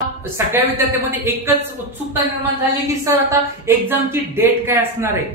सगळ्या विद्यार्थ्यांमध्ये एकच उत्सुकता निर्माण झाली की सर आता एक्झामची डेट काय असणार आहे,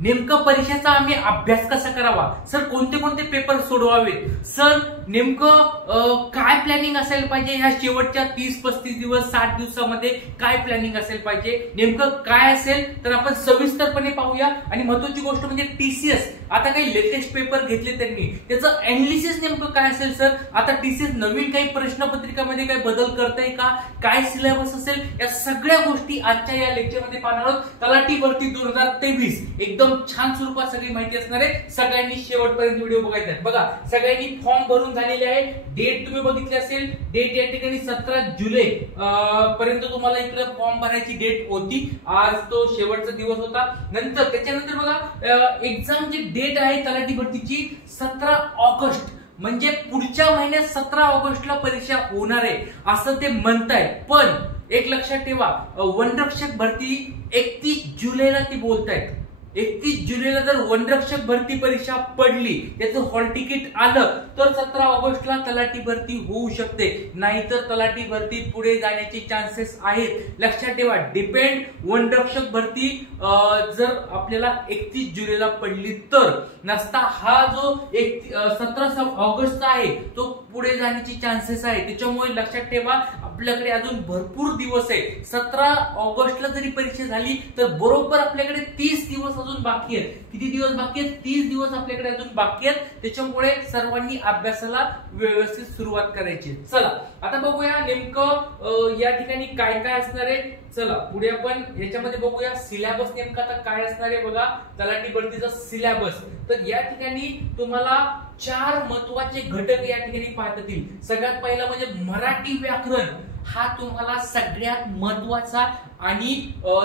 नेमकं परीक्षेचा आम्ही अभ्यास कसा करावा, सर कोणते कोणते पेपर सोडवावेत, सर नेमकं काय प्लॅनिंग असायला पाहिजे, ह्या शेवटच्या 30-35 दिवस 60 दिवसामध्ये काय प्लॅनिंग असायला पाहिजे, नेमकं काय असेल तर आपण सविस्तरपणे पाहूया। आणि महत्त्वाची गोष्ट म्हणजे टीसीएस आता काही लेटेस्ट पेपर घेतले त्यांनी, त्याचं अनालिसिस नेमकं काय असेल सर, आता टीसीएस नवीन काही प्रश्नपत्रिकामध्ये काही बदल करतंय का, काय सिलेबस असेल, या सगळ्या गोष्टी आजच्या या लेक्चरमध्ये पाहणार आहोत। तलाठी भरती 2023 एकदम छान स्वरूपात सगळी माहिती असणार आहे, सगळ्यांनी शेवटपर्यंत व्हिडिओ बघायचा आहे। बघा सगळ्यांनी फॉर्म भरून झालेले आहे, डेट तुम्ही बघितली असेल, डेट या ठिकाणी 17 जुलै पर्यंत तुम्हाला इकडे फॉर्म भरायची डेट होती, आज तो शेवटचा दिवस होता। नंतर त्याच्यानंतर बघा एक्झामची डेट आहे तलाठी भरतीची 17 ऑगस्ट, म्हणजे पुढच्या महिन्यात 17 ऑगस्टला परीक्षा होणार आहे असं ते म्हणताय। पण एक लक्षात ठेवा, वनरक्षक भरती 31 जुलैला ती बोलतायत। 31 जुलैला जर वनरक्षक भरती परीक्षा पडली, त्याचं हॉल तिकीट आलं तर 17 ऑगस्टला तलाठी भरती होऊ शकते, नाहीतर तलाठी भरती पुढे जाण्याचे चान्सेस आहेत। लक्षात ठेवा, डिपेंड वनरक्षक भरती जर आपल्याला 31 जुलैला पडली तर, नसता हा जो 17 ऑगस्टचा आहे तो पुढे जाण्याची चान्सेस आहे। त्याच्यामुळे लक्षात ठेवा आपल्याकडे अजून भरपूर दिवस आहे। 17 ऑगस्टला जरी परीक्षा झाली तर बरोबर आपल्याकडे 30 दिवस अजून बाकी आहेत। किती दिवस बाकी आहेत? 30 दिवस आपल्याकडे अजून बाकी आहेत। त्याच्यामुळे सर्वांनी अभ्यासाला व्यवस्थित सुरुवात करायची। चला आता बघूया नेमकं या ठिकाणी काय काय असणार आहे। चला पुढे आपण याच्यामध्ये बघूया सिलेबस नेमका आता काय असणार आहे। बघा तलाठी भरतीचा सिलेबस, तर या ठिकाणी तुम्हाला 4 महत्वाचे घटक या ठिकाणी पाहता येतील। सगळ्यात पहिला म्हणजे मराठी व्याकरण, हा तुम्हाला सगळ्यात महत्वाचा आणि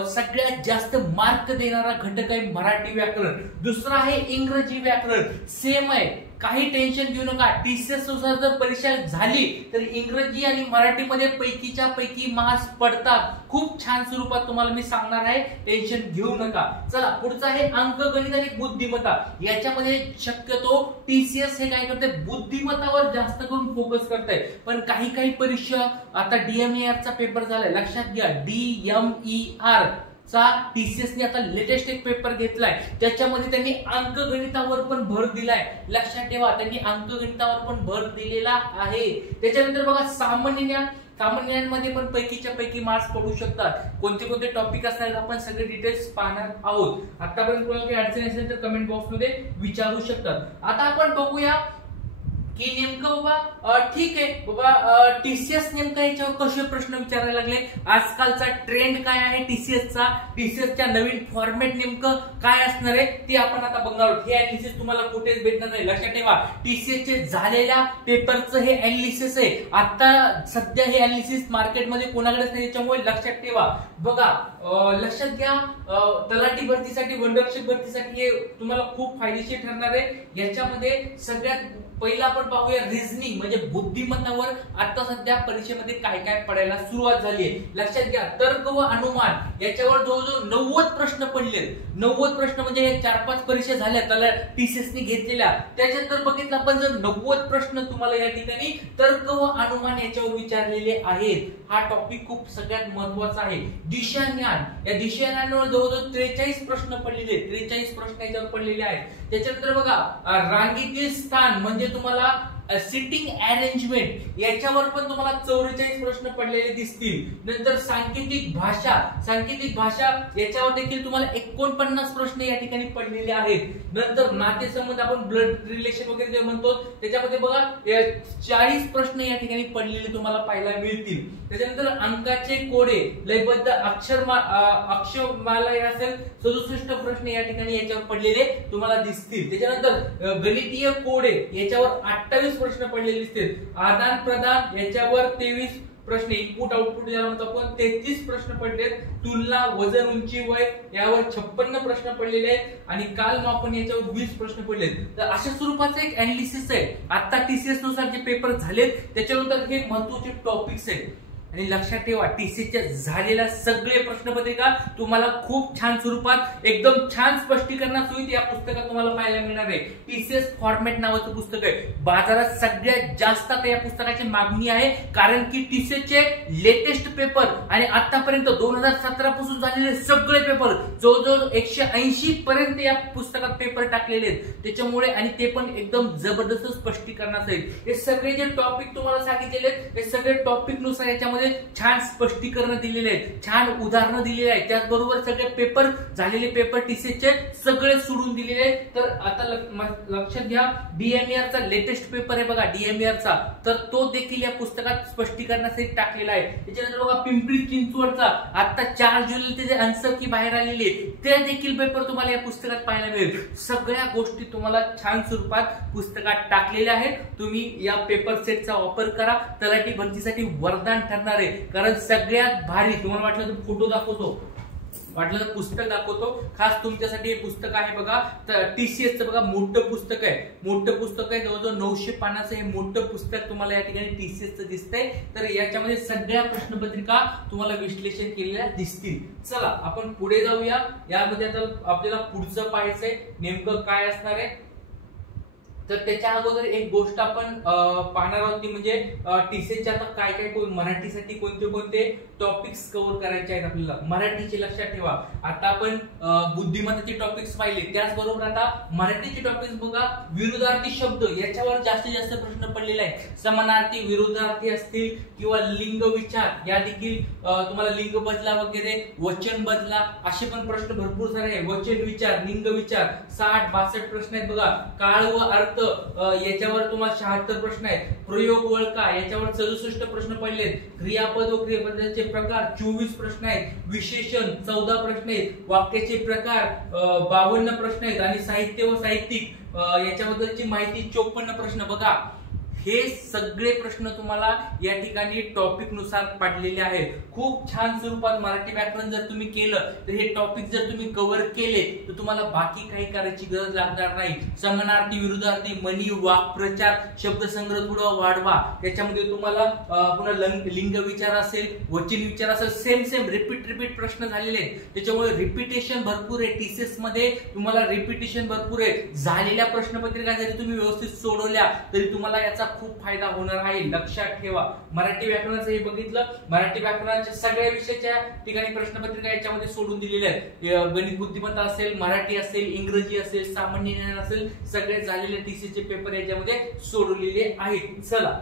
सगळ्यात जास्त मार्क देणारा घटक आहे मराठी व्याकरण। दुसरा आहे इंग्रजी व्याकरण, सेम आहे, काही टेन्शन घेऊ नका। टीसीएस नुसार जर परीक्षा झाली तर इंग्रजी आणि मराठीमध्ये पैकीच्या पैकी मार्क्स पडतात, खूप छान स्वरूपात तुम्हाला मी सांगणार आहे, टेन्शन घेऊ नका। चला पुढचा आहे अंकगणित आणि बुद्धिमत्ता, याच्यामध्ये शक्यतो टीसीएस हे काय करते, बुद्धिमत्तावर जास्त करून फोकस करते। पण काही काही परीक्षा, आता डीएमईआर चा पेपर झालाय, लक्षात घ्या डीएमईआर चा टीसीएस ने आता लेटेस्ट एक पेपर घेतलाय, त्याच्यामध्ये त्यांनी अंकगणितावर पण भर दिलाय। लक्षात ठेवा त्यांनी अंकगणितावर पण भर दिलेला आहे। त्याच्यानंतर बघा सामान्य ज्ञान, सामान्य ज्ञानमध्ये पण पैकीच्या पैकी मार्क्स पडू शकतात। कोणते कोणते टॉपिक असतात आपण सगळे डिटेल्स पाहणार आहोत। आतापर्यंत कोणाला काही अडचण असेल तर कमेंट बॉक्स मध्ये विचारू शकतात। आता आपण बघूया की नेमकं बाबा ठीक आहे बाबा टीसीएस नेमका याच्यावर कसे प्रश्न विचारायला लागले, आजकालचा ट्रेंड काय आहे टीसीएसचा, टीसीएसच्या नवीन फॉर्मॅट नेमकं काय असणार आहे ते आपण आता बघणार आहोत। हे अनालिसिस तुम्हाला कुठेच भेटणार नाही। लक्षात ठेवा टीसीएसचे झालेल्या पेपरचं हे अनालिसिस आहे, आता सध्या हे अनालिसिस मार्केटमध्ये कोणाकडेच नाही, त्याच्यामुळे लक्षात ठेवा। बघा लक्षात घ्या तलाठी भरतीसाठी, वनरक्षक भरतीसाठी हे तुम्हाला खूप फायदेशीर ठरणार आहे। याच्यामध्ये सगळ्यात पहिला आपण पाहूया रिझनिंग म्हणजे बुद्धिमत्तावर आता सध्या परीक्षेमध्ये काय काय पडायला सुरुवात झाली आहे। लक्षात घ्या तर्क व अनुमान याच्यावर जवळजवळ 90 प्रश्न पडले। 90 प्रश्न म्हणजे हे 4-5 परीक्षा झाल्या त्याला टीसीएस ने घेतलेल्या, त्याच्यात तर बघितलं आपण जर 90 प्रश्न तुम्हाला या ठिकाणी तर्क व अनुमान याच्यावर विचारलेले आहेत। हा टॉपिक खूप सगळ्यात महत्वाचा आहे। दिशाज्ञान, या दिशाज्ञानावर जवळजवळ 43 प्रश्न पडलेले, 43 प्रश्न याच्यावर पडलेले आहेत। त्याच्यानंतर बघा रांगेतील स्थान म्हणजे तुम्हाला सिटिंग अरेंजमेंट याच्यावर पण तुम्हाला 44 प्रश्न पडलेले दिसतील। नंतर सांकेतिक भाषा, सांकेतिक भाषा याच्यावर देखील तुम्हाला 49 प्रश्न या ठिकाणी पडलेले आहेत। नंतर नातेसंबंध आपण ब्लड रिलेशन वगैरे जे म्हणतो त्याच्यामध्ये बघा 40 प्रश्न या ठिकाणी पडलेले तुम्हाला पाहायला मिळतील। त्याच्यानंतर अंकाचे कोडे, लयबद्ध अक्षरमाला असेल 67 प्रश्न या ठिकाणी याच्यावर पडलेले तुम्हाला दिसतील। त्याच्यानंतर गणितीय कोडे याच्यावर 28 प्रश्न पडलेले दिसतील। आदान प्रदान याच्यावर 23 प्रश्न, इनपुट आउटपुट ज्याला म्हणतो आपण 33 प्रश्न पडलेत। तुलना, वजन, उंची, वय यावर 56 प्रश्न पडलेले आहेत आणि कालमापन याच्यावर 20 प्रश्न पडलेत। तर अशा स्वरूपाचं एक अनालिसिस आहे। आता टीसीएस नुसार जे पेपर झालेत त्याच्यानंतर हे महत्त्वाचे टॉपिक्स आहेत। आणि लक्षात ठेवा टीसीएसच्या झालेल्या सगळे प्रश्नपत्रिका तुम्हाला खूप छान स्वरूपात एकदम छान स्पष्टीकरणासहित या पुस्तकात तुम्हाला पाहायला मिळणार आहे. टीसीएस फॉर्मॅट नावाचं पुस्तक आहे. बाजारात सगळ्यात जास्त आता या पुस्तकाची मागणी आहे, कारण की टीसीएसचे लेटेस्ट पेपर आणि आतापर्यंत 2017 पासून झालेले सगळे पेपर जवळजवळ 180 पर्यंत या पुस्तकात पेपर टाकलेले आहेत. त्याच्यामुळे आणि ते पण एकदम जबरदस्त स्पष्टीकरणासहित हे सगळे जे टॉपिक तुम्हाला सांगितलेले आहेत, हे सगळे टॉपिक नुसार याच्यामध्ये छान स्पष्टीकरण दिलेले आहेत, छान उदाहरणं दिलेली आहेत. त्याचबरोबर सगळे पेपर झालेले पेपर टीसीएसचे सगळे सोडून दिलेले आहेत. तर आता लक्षात घ्या, डीएमईआर चा लेटेस्ट पेपर आहे बघा, डीएमईआर चा, तर तो देखील या पुस्तकात स्पष्टीकरणासहित टाकलेला आहे. त्याच्यानंतर बघा पिंपरी चिंचवडचा आता 4 जुलै ते जे आन्सर की बाहेर आलेले ते देखील पेपर तुम्हाला या पुस्तकात पाहायला मिळेल. सगळ्या गोष्टी तुम्हाला छान स्वरूपात पुस्तकात टाकलेल्या आहेत. तुम्ही या पेपर सेटचा वापर करा. तलाठी भरतीसाठी वरदान ठरणार आहे. कारण सगळ्यात भारी, तुम्हाला वाटलं तर फोटो दाखवतो, वाटलं तर पुस्तक दाखवतो, खास तुमच्यासाठी हे पुस्तक आहे बघा. तर टीसीएसचं बघा मोठं पुस्तक आहे, मोठं पुस्तक आहे, जवळजवळ 900 पानाचं हे मोठं पुस्तक तुम्हाला या ठिकाणी टीसीएसचं दिसतंय. तर याच्यामध्ये सगळ्या प्रश्नपत्रिका तुम्हाला विश्लेषण केलेल्या दिसतील. चला आपण पुढे जाऊया. यामध्ये आता आपल्याला पुढचं पाहायचंय नेमकं काय असणार आहे. तर त्याच्या अगोदर एक गोष्ट आपण पाहणार आहोत ती म्हणजे टीसीएसच्या आता काय काय मराठीसाठी कोणते कोणते टॉपिक्स कव्हर करायचे आहेत आपल्याला. मराठीचे लक्षात ठेवा, आता आपण बुद्धिमत्तेचे टॉपिक्स पाहिले, त्याचबरोबर आता मराठीचे टॉपिक्स बघा. विरुद्धार्थी शब्द याच्यावर जास्तीत जास्त प्रश्न पडलेले आहेत. समानार्थी, विरुद्धार्थी असतील किंवा लिंग विचार, या देखील तुम्हाला लिंग बदला वगैरे, वचन बदला, असे पण प्रश्न भरपूर सारे आहेत. वचन विचार, लिंग विचार 60-62 प्रश्न आहेत बघा. काळ व अर्थ याच्यावर तुम्हाला 76 प्रश्न आहेत. प्रयोग ओळखा याच्यावर 67 प्रश्न पडलेत. क्रियापद व क्रियापदाचे प्रकार 24 प्रश्न आहेत. विशेषण 14 प्रश्न आहेत. वाक्याचे प्रकार 52 प्रश्न आहेत. आणि साहित्य व साहित्यिक याच्याबद्दलची माहिती 54 प्रश्न बघा. हे सगळे प्रश्न तुम्हाला या ठिकाणी टॉपिक नुसार पडलेले आहेत. खूप छान स्वरूपात मराठी व्याकरण जर तुम्ही केलं तर हे टॉपिक जर तुम्ही कव्हर केले तर तुम्हाला बाकी काही करायची गरज लागणार नाही. समानार्थी, विरुद्धार्थी, म्हणी, वाक्प्रचार, शब्दसंग्रह थोडा वाढवा. त्याच्यामध्ये तुम्हाला पुन्हा लिंग विचार असेल, वचन विचार असेल, सेम रिपीट प्रश्न झालेले आहेत. त्याच्यामुळे रिपिटेशन भरपूर आहे. टीसीएस मध्ये तुम्हाला रिपिटेशन भरपूर आहे. झालेल्या प्रश्नपत्रिका जरी तुम्ही व्यवस्थित सोडवल्या तरी तुम्हाला याचा खूप फायदा होणार आहे. लक्षात ठेवा. मराठी व्याकरणाचं हे बघितलं, मराठी व्याकरणाच्या सगळ्या विषयाच्या ठिकाणी प्रश्नपत्रिका याच्यामध्ये सोडून दिलेल्या आहेत. गणित बुद्धिमत्ता असेल, मराठी असेल, इंग्रजी असेल, सामान्य ज्ञान असेल, सगळे झालेले टीसीएसचे पेपर याच्यामध्ये सोडवलेले आहेत. चला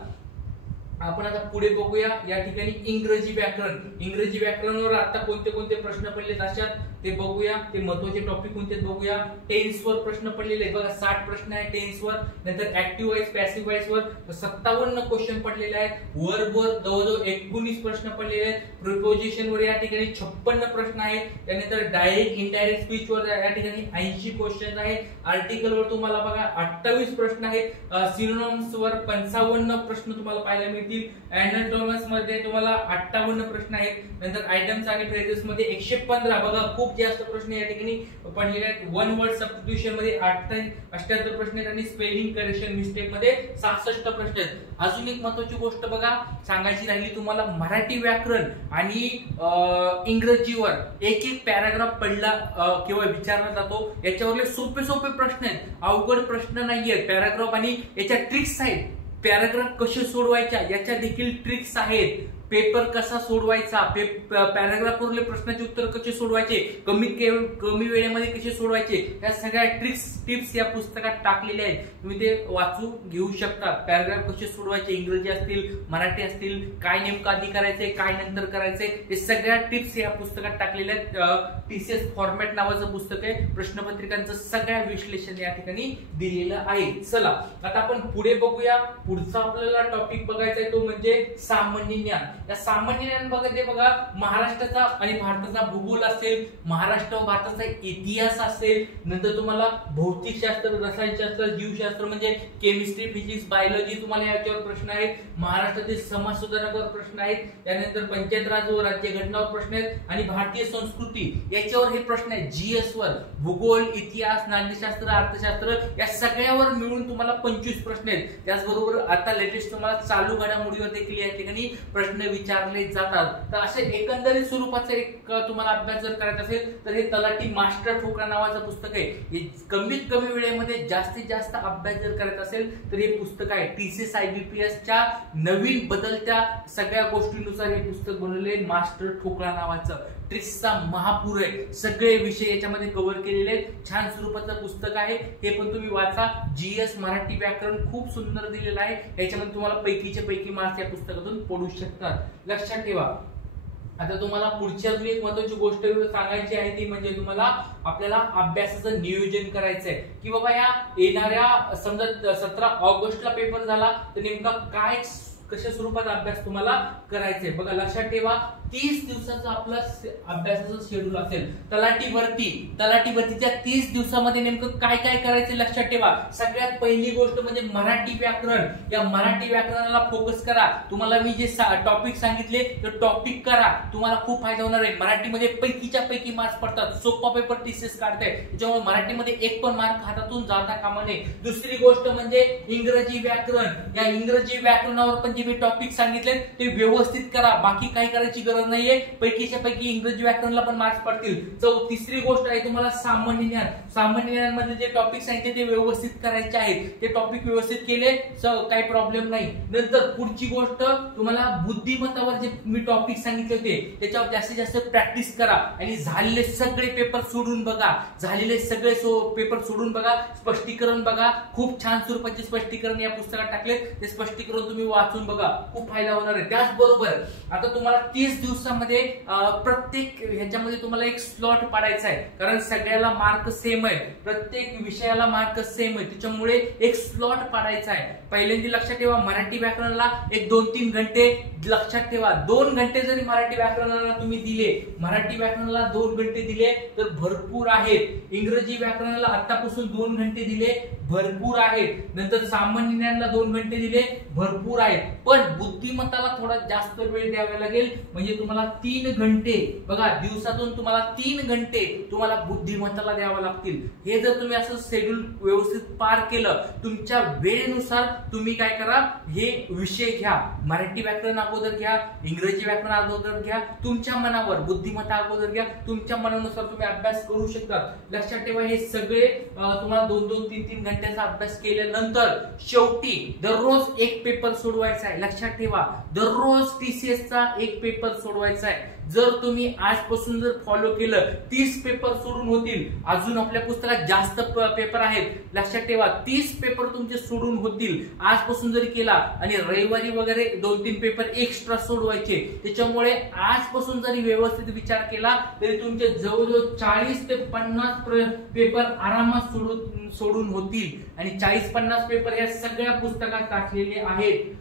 आपण आता पुढे बघूया. या ठिकाणी इंग्रजी व्याकरण, इंग्रजी व्याकरणावर आता कोणते कोणते प्रश्न पडले अशात ते बघूया. ते महत्त्वाचे टॉपिक कोणते बघूया. टेन्सवर प्रश्न पडलेले बघा, 60 प्रश्न आहे टेन्सवर. नंतर ऍक्टिव्ह व्हॉइस, पॅसिव्ह व्हॉइस वर 57 क्वेश्चन पडलेले आहेत. वर्बवर जवळजवळ 19 प्रश्न पडलेले आहेत. प्रिपोजिशन वर या ठिकाणी 56 प्रश्न आहेत. त्यानंतर डायरेक्ट इनडायरेक्ट स्पीच वर या ठिकाणी 80 क्वेश्चन आहेत. आर्टिकल वर तुम्हाला बघा 28 प्रश्न आहेत. सिनोनिम्स वर 55 प्रश्न तुम्हाला पाहायला मिळतील. एनाटॉमस मध्ये तुम्हाला 58 प्रश्न आहेत. नंतर आयटम्स आणि फ्रेजेस मध्ये 115 बघा, खूप जास्त प्रश्न या ठिकाणी पडलेले आहेत. वन वर्ड सबस्टिट्यूशन मध्ये 78 प्रश्न आहेत. आणि स्पेलिंग करेक्शन मिस्टेक मध्ये 66 प्रश्न आहेत. अजून एक महत्त्वाची गोष्ट बघा सांगायची राहिली तुम्हाला, मराठी व्याकरण आणि इंग्रजीवर एक पॅराग्राफ पडला किंवा विचारला जातो. याच्यावरले सोपे प्रश्न आहेत, अवघड प्रश्न नाहीयेत. पॅराग्राफ आणि याच्या ट्रिक्स आहेत. पॅराग्राफ कसे सोडवायच्या याच्या देखील ट्रिक्स आहेत. पेपर कसा सोडवायचा, पॅराग्राफवरले प्रश्नाचे उत्तर कसे सोडवायचे, कमी वेळेमध्ये कसे सोडवायचे, या सगळ्या टिप्स या पुस्तकात टाकलेल्या आहेत. तुम्ही ते वाचू घेऊ शकता. पॅराग्राफ कसे सोडवायचे, इंग्रजी असतील, मराठी असतील, काय नेमकं आधी करायचंय, काय नंतर करायचंय, हे सगळ्या टिप्स या पुस्तकात टाकलेल्या आहेत. टीसीएस फॉर्मॅट नावाचं पुस्तक आहे. प्रश्नपत्रिकांचं सगळ्या विश्लेषण या ठिकाणी दिलेलं आहे. चला आता आपण पुढे बघूया. पुढचा आपल्याला टॉपिक बघायचा आहे तो म्हणजे सामान्य ज्ञान. या सामान्य ज्ञान बघायचे बघा, महाराष्ट्राचा आणि भारताचा भूगोल असेल, महाराष्ट्र व भारताचा इतिहास असेल, नंतर तुम्हाला भौतिकशास्त्र, रसायनशास्त्र, जीवशास्त्र म्हणजे केमिस्ट्री, फिजिक्स, बायोलॉजी तुम्हाला याच्यावर प्रश्न आहेत. महाराष्ट्रातील समाज सुधारणावर प्रश्न आहेत. त्यानंतर पंचायत राज व राज्यघटनावर प्रश्न आहेत. आणि भारतीय संस्कृती याच्यावर हे प्रश्न आहेत. जीएस वर भूगोल, इतिहास, नागरिकशास्त्र, अर्थशास्त्र या सगळ्यावर मिळून तुम्हाला 25 प्रश्न आहेत. त्याचबरोबर आता लेटेस्ट तुम्हाला चालू घडामोडीवर देखील या ठिकाणी प्रश्न विचारले जातात. तर असे एकंदरीत स्वरूपाचा एक तुम्हाला अभ्यास जर करायचा असेल तर हे तलाठी मास्टर ठोकळा नावाचं पुस्तक आहे. हे कमीत कमी वेळेमध्ये जास्तीत जास्त अभ्यास जर करायचा असेल तर हे पुस्तक आहे. TCS IBPS च्या नवीन बदलत्या सगळ्या गोष्टींनुसार हे पुस्तक बनवले, मास्टर ठोकळा नावाचं. ट्रिक्सचा महापूर आहे, सगळे विषय याच्यामध्ये कव्हर केलेले आहेत. छान स्वरूपाचं पुस्तक आहे, हे पण तुम्ही वाचा. GS मराठी व्याकरण खूप सुंदर दिलेलं आहे. याच्यामध्ये तुम्हाला पैकीच्या पैकी मार्क्स या पुस्तकातून पडू शकतात. लक्षात ठेवा. आता तुम्हाला पुढची अजून एक महत्त्वाची गोष्ट सांगायची आहे, ती म्हणजे तुम्हाला आपल्याला अभ्यासाचं नियोजन करायचं आहे की बाबा या येणाऱ्या समजा 17 ऑगस्टला पेपर झाला तर नेमका काय कशा स्वरूपात अभ्यास तुम्हाला करायचंय. बघा लक्षात ठेवा, 30 दिवसाचा आपला अभ्यासाचं शेड्यूल असेल. तलाठी भरतीच्या 30 दिवसामध्ये नेमकं काय काय करायचं लक्षात ठेवा. सगळ्यात पहिली गोष्ट म्हणजे मराठी व्याकरण. या मराठी व्याकरणाला फोकस करा. तुम्हाला मी जे टॉपिक सांगितले ते टॉपिक करा, तुम्हाला खूप फायदा होणार आहे. मराठीमध्ये पैकीच्या पैकी मार्क्स पडतात, सोपा पेपर TCS काढते, त्याच्यामुळे मराठीमध्ये एक पण मार्क हातातून जाता कामा नये. दुसरी गोष्ट म्हणजे इंग्रजी व्याकरण. या इंग्रजी व्याकरणावर पण जे मी टॉपिक सांगितले ते व्यवस्थित करा, बाकी काही करायची गरज नाहीये. पैकीच्या पैकी इंग्रजी व्याकरणला पण मार्क्स पडतील. तिसरी गोष्ट आहे तुम्हाला सामान्य ज्ञान. सामान्य ज्ञान मध्ये जे टॉपिक सांगितले ते व्यवस्थित करायचे आहेत. ते टॉपिक व्यवस्थित केले काही प्रॉब्लेम नाही. नंतर पुढची गोष्ट तुम्हाला बुद्धिमत्तावर जे मी टॉपिक सांगितले होते त्याच्यावर जास्तीत जास्त प्रॅक्टिस करा आणि झालेले सगळे पेपर सोडून बघा. पेपर सोडून बघा, स्पष्टीकरण बघा. खूप छान स्वरूपाचे स्पष्टीकरण या पुस्तकात टाकले, ते स्पष्टीकरण तुम्ही वाचून बघा, खूप फायदा होणार आहे. त्याचबरोबर आता तुम्हाला 30 दिवसामध्ये प्रत्येक ह्याच्यामध्ये तुम्हाला एक स्लॉट पाडायचा आहे, कारण सगळ्याला मार्क सेम आहे, प्रत्येक विषयाला मार्क सेम आहे, त्याच्यामुळे एक स्लॉट पाडायचा आहे. पहिल्यांदा लक्षात ठेवा, मराठी व्याकरणाला एक 2-3 घंटे लक्षात ठेवा. 2 घंटे जरी मराठी व्याकरणाला तुम्ही दिले, मराठी व्याकरणाला 2 घंटे दिले तर भरपूर आहेत. इंग्रजी व्याकरणाला आतापासून 2 घंटे दिले, भरपूर आहेत. नंतर सामान्य ज्ञानाला 2 घंटे दिले, भरपूर आहेत. पण बुद्धिमत्ताला थोडा जास्त वेळ द्यावा लागेल, म्हणजे तुम्हाला 3 घंटे बघा, दिवसातून तुम्हाला 3 घंटे तुम्हाला बुद्धिमत्ताला द्यावं लागतील. हे जर तुम्ही असं शेड्यूल व्यवस्थित पार केलं, तुमच्या वेळेनुसार तुम्ही काय करा, हे विषय घ्या. मराठी व्याकरण अगोदर घ्या, इंग्रजी व्याकरण अगोदर घ्या, तुमच्या मनावर. बुद्धिमत्ता अगोदर घ्या, तुमच्या मनानुसार तुम्ही अभ्यास करू शकता. लक्षात ठेवा, हे सगळे तुम्हाला 2-2, 3-3 घंट्याचा अभ्यास केल्यानंतर शेवटी दररोज एक पेपर सोडवायचा आहे. लक्षात ठेवा, दररोज TCS चा एक पेपर सोडवायचा आहे. जर तुम्ही आजपासून जर फॉलो केलं, 30 पेपर सोडून होतील. अजून आपल्या पुस्तकात जास्त पेपर आहेत. लक्षात ठेवा, 30 पेपर तुमचे सोडून होतील आजपासून जरी केला, आणि रविवारी वगैरे 2-3 पेपर एक्स्ट्रा सोडवायचे. त्याच्यामुळे आजपासून जरी व्यवस्थित विचार केला तरी तुमचे जवळजवळ 40 ते 50 पेपर आरामात सोडून होतील. आणि 40-50 पेपर या सगळ्या पुस्तकात टाकलेले आहेत,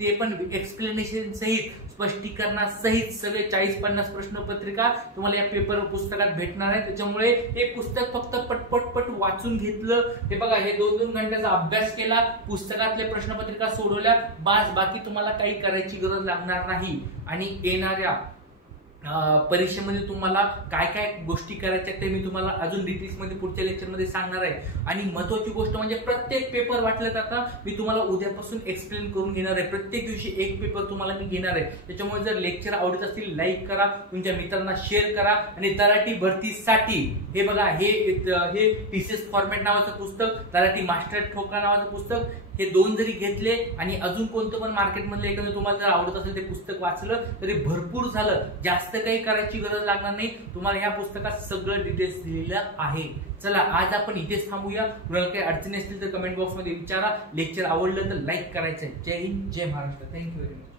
ते पण एक्सप्लेनेशन सहित, स्पष्टीकरणासहित सगळे 40-50 प्रश्नपत्रिका तुम्हाला या पेपर पुस्तकात भेटणार आहे. त्याच्यामुळे हे पुस्तक फक्त पटपट वाचून घेतलं, हे बघा, हे 2-2 घंट्याचा अभ्यास केला, पुस्तकातले प्रश्नपत्रिका सोडवल्या, बाकी तुम्हाला काही करायची गरज लागणार नाही. आणि येणाऱ्या परीक्षेमध्ये तुम्हाला काय काय गोष्टी करायच्या ते मी तुम्हाला अजून डिटेल्स मध्ये पुढच्या लेक्चरमध्ये सांगणार आहे. आणि महत्त्वाची गोष्ट म्हणजे प्रत्येक पेपर वाटलं जाता मी तुम्हाला उद्यापासून एक्सप्लेन करून घेणार आहे. प्रत्येक दिवशी एक पेपर तुम्हाला मी घेणार आहे. त्याच्यामुळे जर लेक्चर आवडत असतील, लाईक करा, तुमच्या मित्रांना शेअर करा. आणि तलाठी भरतीसाठी हे बघा, हे TCS फॉर्मॅट नावाचं पुस्तक, तलाठी मास्टर ठोकळा नावाचं पुस्तक, हे 2 जरी घेतले आणि अजून कोणतं पण मार्केटमधलं एखादं तुम्हाला जर आवडत असेल ते पुस्तक वाचलं तरी भरपूर झालं. जास्त काही करायची गरज लागणार नाही. तुम्हाला ह्या पुस्तकात सगळं डिटेल्स दिलेलं आहे. चला, आज आपण इथेच थांबूया. कुणाला काही अडचणी असतील तर कमेंट बॉक्स मध्ये विचारा. लेक्चर आवडलं तर लाईक करायचं. जय हिंद, जय महाराष्ट्र. Thank you very much.